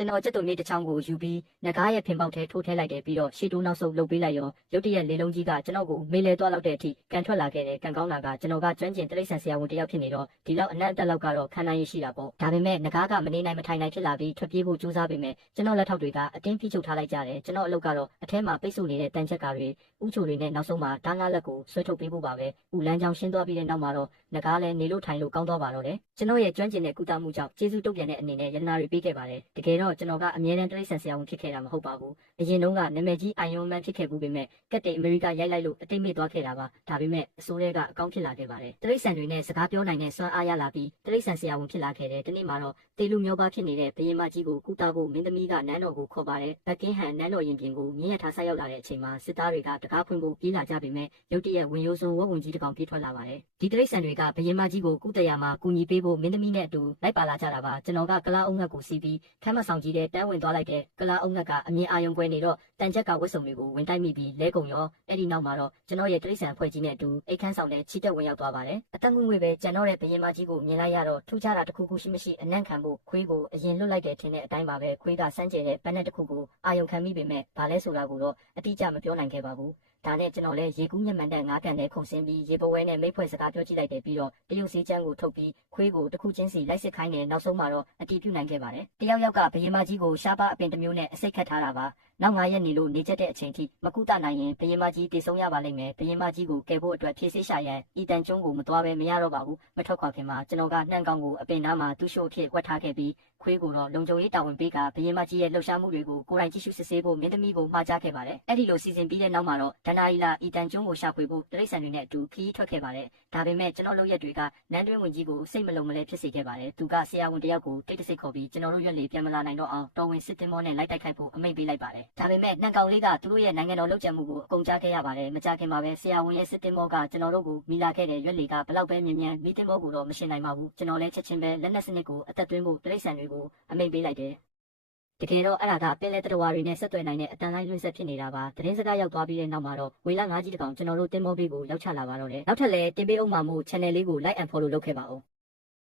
ကျွန်တော်ကြက်တုံလေးတစ်ချောင်းကိုယူပြီးငကားရဲ့ဖင်ပေါက်ထဲထိုးထည့်လိုက်တယ်ပြီးတော့ရှေ့တိုးနောက်ဆုတ်လှုပ်ပေးလိုက်ရောရုတ်တရက်လေလုံးကြီးကကျွန်တော်ကိုမေးလဲသွားလောက်တဲ့အထိကန်ထွက်လာခဲ့တယ်ကန်ကောင်းတာကကျွန်တော်ကကျွမ်းကျင်တိရစ္ဆာန်ဆရာဝန်တစ်ယောက်ဖြစ်နေတော့ဒီလောက်အနက်အတက်လောက်ကတော့ခံနိုင်ရရှိတာပေါ့ဒါပေမဲ့ငကားကမနေနိုင်မထိုင်နိုင်ဖြစ်လာပြီးထွက်ပြေးဖို့ကြိုးစားပေမဲ့ကျွန်တော်လက်ထောက်တွေကအတင်းဖိချုပ်ထားလိုက်ကြတယ်ကျွန်တော်အလုပ်ကတော့အထဲမှာပိတ်ဆို့နေတဲ့တန်ချက်ကာတွေဥချိုတွေနဲ့နောက်ဆုံးမှာတားငါးလက်ကိုဆွဲထုတ်ပေးဖို့ပါပဲဥလမ်းကြောင်းရှင်းသွားပြီးတဲ့နောက်မှာတော့ငကားလည်းနေလို့ထိုင်လို့ကောင်းသွားပါတော့တယ်ကျွန်တော်ရဲ့ကျွမ်းကျင်တဲ့ကုသမှုကြောင့်ကျေးဇူးတုတ်ပြန်တဲ့အနေနဲ့ရတနာတွေပေးခဲ့ပါတယ်တကယ်တော့ကျွန်တော်ကအမြဲတမ်းတိရစ္ဆာန်ဆရာဝန်ဖြစ်ခဲ့တာမဟုတ်ပါဘူးအရင်တုန်းကနာမည်ကြီးအိုင်ယွန်မန်ဖြစ်ခဲ့မှုပေမဲ့ကက်တေအမေရိကရိုက်လိုက်လို့အတိတ်မေ့သွားခဲ့တာပါဒါပေမဲ့အစိုးရကအကောင်းဖြစ်လာခဲ့ပါတယ်တိရစ္ဆာန်တွေနဲ့စကားပြောနိုင်တဲ့စွမ်းအားရလာပြီးတိရစ္ဆာန်ဆရာဝန်ဖြစ်လာခဲ့တယ်ဒီနေ့မှာတော့တေလူမျိုးသားဖြစ်နေတဲ့ဘယင်မကြီးကိုကုသဖို့မင်းသမီးကနန်းတော်ကိုခေါ်ပါတယ်ဘက်ကင်းဟန်နန်းတော်ရင်ပြင်ကိုမြင်းရထားဆက်ရောက်လာတဲ့အချိန်မှာစစ်သားတွေကတကားဖွင့်ဖို့ပြေးလာကြပေမဲ့ရုတ်တရက်ဝင်ရိုးစုံဝက်ဝင်ကြီးတစ်ကောင်ပြေးထွက်လာပါတယ်ဒီတိရစ္ဆာန်တွေကဘယင်မကြီးကိုကုသရာမှာကူညီပေးဖို့မင်းသမီးနဲ့အတူလိုက်ပါလာကြတာပါကျွန်တော်ကကလားအုံငတ်ကိုစီးပြီးခမ်းမဆောင်ကြီးတဲ့တန်းဝင်သွားလိုက်တဲ့ကလားအုံငတ်ကအမြင်အာရုံကွဲနေတော့တန်ချက်ကဝက်စုံတွေကိုဝင်တိုက်မိပြီးလဲကုန်ရောအဲ့ဒီနောက်မှာတော့ကျွန်တော်ရဲ့တိရစ္ဆာန်အဖွဲ့ကြီးနဲ့အတူအိတ်ခမ်းဆောင်တဲ့ချီတက်ဝင်ရောက်သွားပါတယ်အသက်ငွေပဲကျွန်တော်ရဲ့ဘယင်မကြီးကိုမြင်လိုက်ရတော့ထူးခြားတာတစ်ခုခုရှိမရှိအနံ့ခံဖို့ခွေးကိုအရင်လွတ်လိုက်တယ်ထင်တဲ့အတိုင်းပါပဲခွေးကစမ်းကြဲတဲ့ပန်းနဲ့တစ်ခုကိုအာယုံခံမိပေမဲ့ဘာလဲဆိုတာကိုတော့အတိအကျမပြောနိုင်ခဲ့ပါဘူးဒါနဲ့ကျွန်တော်လည်းရေကူးမျက်မှန်တဲ့ငါးကန်နဲ့ခုန်ဆင်းပြီးရေပဝဲနဲ့မိတ်ဖွဲ့စကားပြောကြည့်လိုက်တယ်ပြီးတော့တရုတ်စီးချမ်းကိုထုတ်ပြီးခွေးကိုတစ်ခုချင်းစီလိုက်စစ်ခိုင်းတယ်နောက်ဆုံးမှာတော့အတီးပြုနိုင်ခဲ့ပါတယ်တယောက်ယောက်ကဘယင်မကြီးကိုရှားပါအပင်တစ်မျိုးနဲ့အစိတ်ခတ်ထားတာပါနောက်9ရက်နေလို့နေချက်တဲ့အချိန်ထိမကုသနိုင်ရင်ဘယင်မကြီးတည်ဆုံးရပါလိမ့်မယ်ဘယင်မကြီးကိုကယ်ဖို့အတွက်ဖြည့်ဆည်းရှာရန်ဤတန်ကျုံးကိုမသွားဘဲမရတော့ပါဘူးမထွက်ခွာခင်မှာကျွန်တော်ကနှံကောင်းကိုအပင်နားမှာသူ့ရှို့အဖြစ်ဝတ်ထားခဲ့ပြီးခွေးကိုတော့လုံခြုံရေးတာဝန်ပေးကဘယင်မကြီးရဲ့လှုပ်ရှားမှုတွေကိုကိုယ်တိုင်ကြည့်ရှုစစ်ဆေးဖို့မင်းသမီးကိုမှာကြားခဲ့ပါတယ်အဲ့ဒီလိုစီစဉ်ပြီးတဲ့နောက်မှာတော့ဒဏ္ဍာရီလာဤတန်ကျုံးကိုရှာဖွေဖို့တိရစ္ဆာန်တွေနဲ့အတူခရီးထွက်ခဲ့ပါတယ်ဒါပေမဲ့ကျွန်တော်လုပ်ရက်တွေကနန်းတွင်းဝင်ကြီးကိုစိတ်မလုံမလဲဖြစ်စေခဲ့ပါတယ်သူကဆရာဝန်တယောက်ကိုတိတ်တဆိတ်ခေါ်ပြီးကျွန်တော်တို့ရွက်လေပြန်မလာနိုင်တော့အောင်တော်ဝင်စစ်တင်မောနဲ့လိုက်တိုက်ခိုက်ဖို့အမိန့်ပေးလိုက်ပါတယ်ဒါပေမဲ့နှံကောင်လေးကသူတို့ရဲ့နိုင်ငံတော်လုပ်ကြံမှုကိုအကုန်ကြားခဲ့ရပါတယ်မကြခင်မှာပဲဆရာဝန်ရဲ့စစ်တင်မောကကျွန်တော်တို့ကိုမိလာခဲ့တဲ့ရွက်လေကဘလောက်ပဲမြင်မြန်မိတင်မောကိုတော့မရှင်းနိုင်ပါဘူးကျွန်တော်လည်းချက်ချင်းပဲလက်နက်စနစ်ကိုအသက်သွင်းဖို့တိရစ္ဆာန်တွေကိုအမိန့်ပေးလိုက်တယ်တကယ်တော့အဲ့ဒါကပင်လယ်တရဝါတွေနဲ့ဆက်သွယ်နိုင်တဲ့အတန်လိုင်းလွှင့်ဆက်ဖြစ်နေတာပါသတင်းစကားရောက်သွားပြီးတဲ့နောက်မှာတော့ဝေလာငါးကြီးတစ်ကောင်ကျွန်တော်တို့တင်မောပေးကိုရောက်ချလာပါတော့တယ်နောက်ထပ်လည်းတင်ပေးအောင်မှာမို့ channel လေးကို like and follow လုပ်ခဲ့ပါဦး